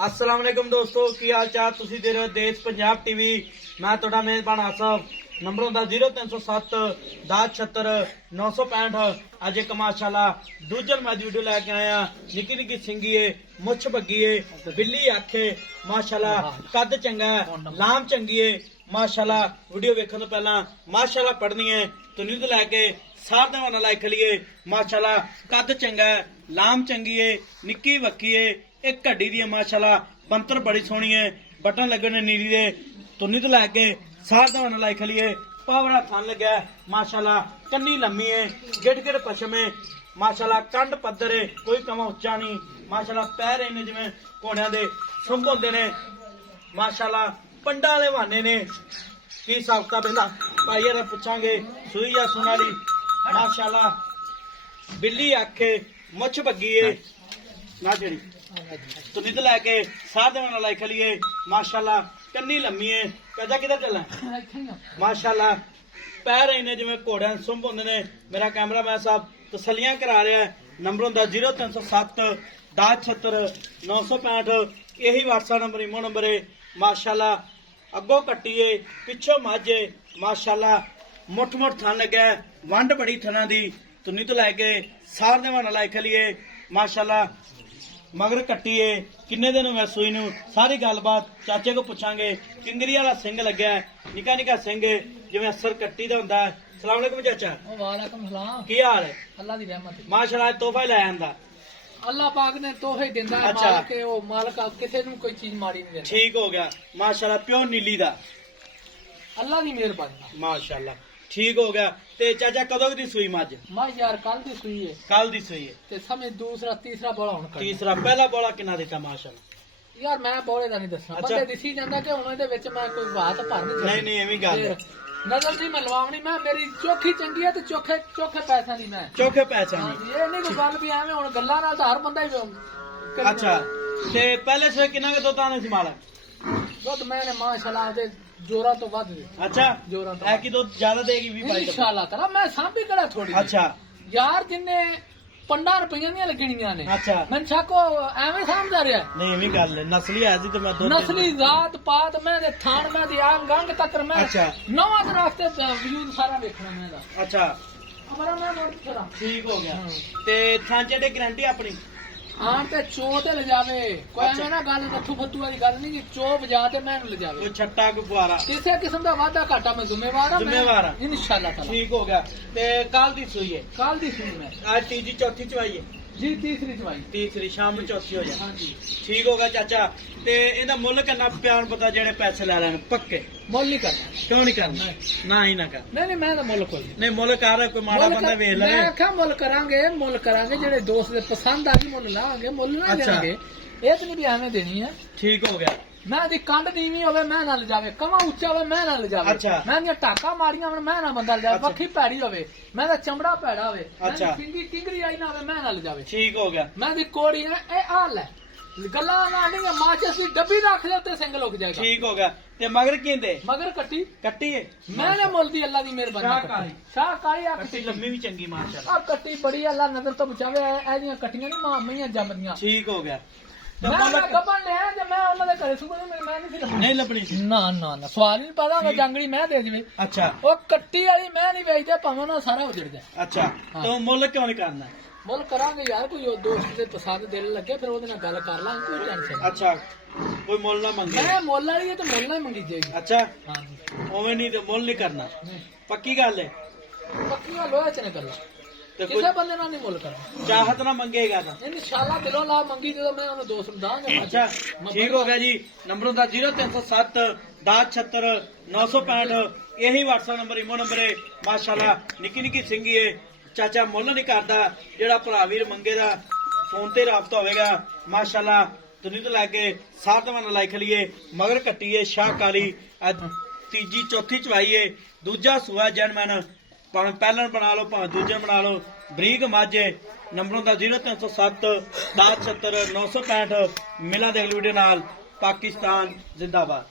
अस्सलाम वालेकुम दोस्तों, की हाल चाल? तुसी दे रहे हो देश पंजाब टीवी। मैं तुहाडा मेजबान आसफ। नंबर होंदा 0307 1076 965। अज एक माशाल्लाह दूजल मैच वीडियो लैके आया। निक्की निक्की सिंगी है, मुछ बग्गी है, बिल्ली आखे माशाल्लाह, कद चंगा है, लाम चंगी है माशाल्लाह। वीडियो वेखने तो पहला माशाल्लाह पढ़नी है तो न्यूज लैके सार देवाना लाइक खलीए माशाल्लाह। कद चंगा है, लाम चंगी है, निक्की वक्की है, एक घड़ी दी है माशाल्लाह। पंतर बड़ी सोहनी है, बटन लगे ने नीली दे तो न्यूज लैके सार देवाना लाइक खलीए। पावड़ा थान लगा माशाल्लाह, कन्नी लम्मी है, गिड़ गिड़ पछम है माशाल्लाह, कंड पद्धर है, कोई कमा उच्चा नहीं माशाल्लाह। पैर इन्हें जिवें घोड़ियां दे सुंभ होंदे ने माशाल्लाह। पंडा वाले बहाने ने की हिसाब का पहला भाई ने पूछांगे। सूई या सुनाली माशाल्लाह, बिल्ली आखे, मुछ बग्गी है ना जड़ी तो निध लैके सार देवाना लाई खलीए माशाल्लाह। कन्नी लम्मी है, पैदा किधर चलना माशाल्लाह। पैर इन्हें जिवें घोड़ियां सुंभ होंदे ने। मेरा कैमरा मैन साहब तसलियां करा रहा है। नंबर होंदा 0307 1076 965। यही व्हाट्सएप नंबर इमो नंबर है माशाल्लाह। अगों कट्टी है, पिछों मझ है माशाल्लाह। मुठ मुठ थन लगा है, वंड बड़ी थना दी तो निध लैके सार देवाना लाई खलीए माशाल्लाह। मगर कट्टी है, किन्ने दिन हुए सूई नूं, सारी गलबात चाचे को पूछांगे। किंगरी वाला सिंह लग्या है, निका निका सिंह जिवें असर कट्टी दा हुंदा है। सलाम अलैकुम चाचा। वालेकुम सलाम। की हाल है? अल्लाह दी रहमत माशाल्लाह। तोहफा लै आंदा अल्लाह पाक ने तोहफे दिंदा है। अच्छा। मालिक है, ओ मालिक किसे नूं कोई चीज माड़ी नहीं देंदा। ठीक हो गया माशाल्लाह। प्योर नीली दा अल्लाह दी मेहरबानी। माशाल्लाह ठीक हो गया। ते चाचा कदों दी सूई मझ? मां यार कल दी सुई है कल दी सूई है। ते समय दूसरा तीसरा बोला हुन कर। तीसरा पहला बोला किन्ना दिता माशाल्लाह? यार मैं बोले दा नहीं दसना, अच्छा। बंदे दिसी जांदा कि हुन इहदे विच मैं कोई बात भर नहीं नहीं नहीं एवी गल है। नजर नहीं मैं लवावनी। मैं मेरी चोखी चंगी है ते चोखे चोखे पैसा दी मैं। चौखे पैसा हां नहीं। जी, ये नहीं कोई गल भी एवें हुन गल्लां नाल तां हर बंदा ही अच्छा ते पहले से किन्ना के दोता ने सी मालक? दुध मैंने माशाल्लाह दे जोरा तो वध दे। अच्छा जोरा तो है कि तो ज्यादा देगी भी भाई? इंशाल्लाह ताला मैं सांभी कड़ा थोड़ी। अच्छा यार जिन्ने 15 रुपया दी लगणियां ने। अच्छा मैं छाको एवें समझा रहा नहीं एवी गल है। नस्ली है तो मैं दो नस्ली जात पात मैं दे थान मैं दी आंग गंग तक मैं। अच्छा। नौवां दे रास्ते वजूद सारा देखना मैं दा। अच्छा हमारा मैं मोड़ चला ठीक हो गया। ते थांचे दे गारंटी अपनी? हां ते चो ते ले जावे कोई अच्छा। एवें ना गल नथू फत्तू वाली गल नहीं कि चो बजा ते मैं ले जावे। कोई छट्टा कोई फुआरा किसी किस्म दा वादा घाटा मैं जिम्मेवार हां। जिम्मेवार हां। इंशाल्लाह ताला ठीक हो गया। ते कल दी सूई है, कल दी सुन मैं आज तीजी चौथी चवाई है। जी तीसरी चवाई। तीसरी शाम ਨੂੰ चौथी हो जाए। हां जी ठीक हो गया चाचा। ते ਇਹਦਾ ਮੁੱਲ ਕਿੰਨਾ ਪਿਆਰ ਪਤਾ ਜਿਹੜੇ ਪੈਸੇ ਲੈ ਲੈਣ ਪੱਕੇ? मोल नहीं करना। ਕਿਉਂ ਨਹੀਂ ਕਰਨਾ? ਨਾ ਹੀ ਨਾ ਕਰ। नहीं नहीं मैं तो मुल कोई ਨਹੀਂ ਮੁੱਲ ਕਰ, ਕੋਈ ਮਾੜਾ ਬੰਦਾ ਵੇਖ मैं ਲਵੇ। आख्या मुल करांगे जेडे दोस्त दे पसंद आ गई मुल लांगे मुल नहीं अच्छा। लेंगे। ये तो नहीं भी एवें देनी है। ठीक हो गया। मैं दी कंड नीवी होवे मैं ना ले जावे, कमा ऊंचा होवे मैं ना ले जावे। अच्छा। मैं दी टाका मारियां होवे मैं ना बंदा ले जावे। अच्छा। पक्की पैड़ी होवे मैं दा चमड़ा पैड़ा होवे। अच्छा। सिंगी किंगरी आई ना होवे मैं ना ले जावे। ठीक हो गया। मैं दी कोड़ी है ए हाल है गल्ला ना नहीं है। माचिस की डब्बी रख ले ते सिंग लुक जाएगा। ठीक हो गया। ते मगर किंदे मगर कट्टी ਕੱਟੀ है? मैं ना मुल दी अल्लाह दी मेहरबानी। शाहकारी। शाहकारी आ ਕੱਟੀ ਲੰਮੀ ਵੀ ਚੰਗੀ ਮਾਸ਼ਾਅੱਲਾ। आ कट्टी बड़ी अल्लाह नजर तो बचावे। ऐदियां कट्टियां नहीं मां मईयां जमदियां। ठीक हो गया। ते मैं मुल्ल गबन ले जे मैं ਉਹਨਾਂ ਦੇ ਘਰੇ ਸੁਗਣੇ ਮੈਂ ਨਹੀਂ ਸੀ नहीं लपनी सी? ਨਾ ਨਾ ਨਾ ਸਵਾਲ ਨਹੀਂ ਪਤਾ ਮੈਂ ਜੰਗਲੀ ਮੈਂ ਦੇ ਜਵੇ। अच्छा ਉਹ ਕੱਟੀ ਵਾਲੀ ਮੈਂ ਨਹੀਂ ਵੇਚਦਾ ਭਾਵੇਂ ਨਾ ਸਾਰਾ ਉਜੜ ਜਾਏ। अच्छा हाँ। तो मुੱਲ क्यों नहीं करना? ਮੁੱਲ ਕਰਾਂਗੇ ਯਾਰ ਕੋਈ ਉਹ ਦੋਸਤ ਦੇ ਪਸੰਦ ਦਿਲ ਲੱਗੇ ਫਿਰ ਉਹਦੇ ਨਾਲ ਗੱਲ ਕਰ ਲਾਂਗੇ ਕੋਈ ਟੈਨਸ਼ਨ अच्छा कोई मुੱਲ ना मंगे? ਮੈਂ ਮੁੱਲ ਵਾਲੀ ਹੈ ਤੇ ਮੁੱਲ ਨਾਲ ਮੰਗੀ ਜਾਏਗੀ। अच्छा ਹਾਂ ਜੀ ओवे नहीं तो मुੱਲ नहीं करना? ਨਹੀਂ पक्की गल है? ਪੱਕੀਆਂ ਲੋਹਾ ਚ ਨੇ ਗੱਲਾਂ ਤੇ ਕੋਈ ਕਿਸੇ ਬੰਦੇ ਨਾਲ ਨਹੀਂ ਮੁੱਲ ਕਰਨਾ। चाहत ना मंगेगा तो? ਇਨਸ਼ਾਅੱਲਾ ਦਿਲੋਂ ਲਾ ਮੰਗੀ ਜਦੋਂ ਮੈਂ ਉਹਨੂੰ ਦੋਸਤ ਨੂੰ ਦਾਂਗਾ। अच्छा ठीक हो गया जी। नंबर होता 0307 1076 965। यही व्हाट्सएप नंबर इमो नंबर है माशाल्लाह। निक्की निक्की सिंगी है। चाचा मुੱਲ नहीं करता, जेड़ा भरा वीर मंगेगा फोन ते राबता होगा माशाल्लाह। तुनी तो लैके सात मन लाई खलीए मगर कट्टी है शाहकारी। तीजी चौथी चवाई है, दूजा सूआ जैनमैन भावें पहलन बना लो भावें दूजे बना लो। बरीक मझ है। नंबर होंदा 0307 1076 965। मिला दे अगली वीडियो नाल। पाकिस्तान जिंदाबाद।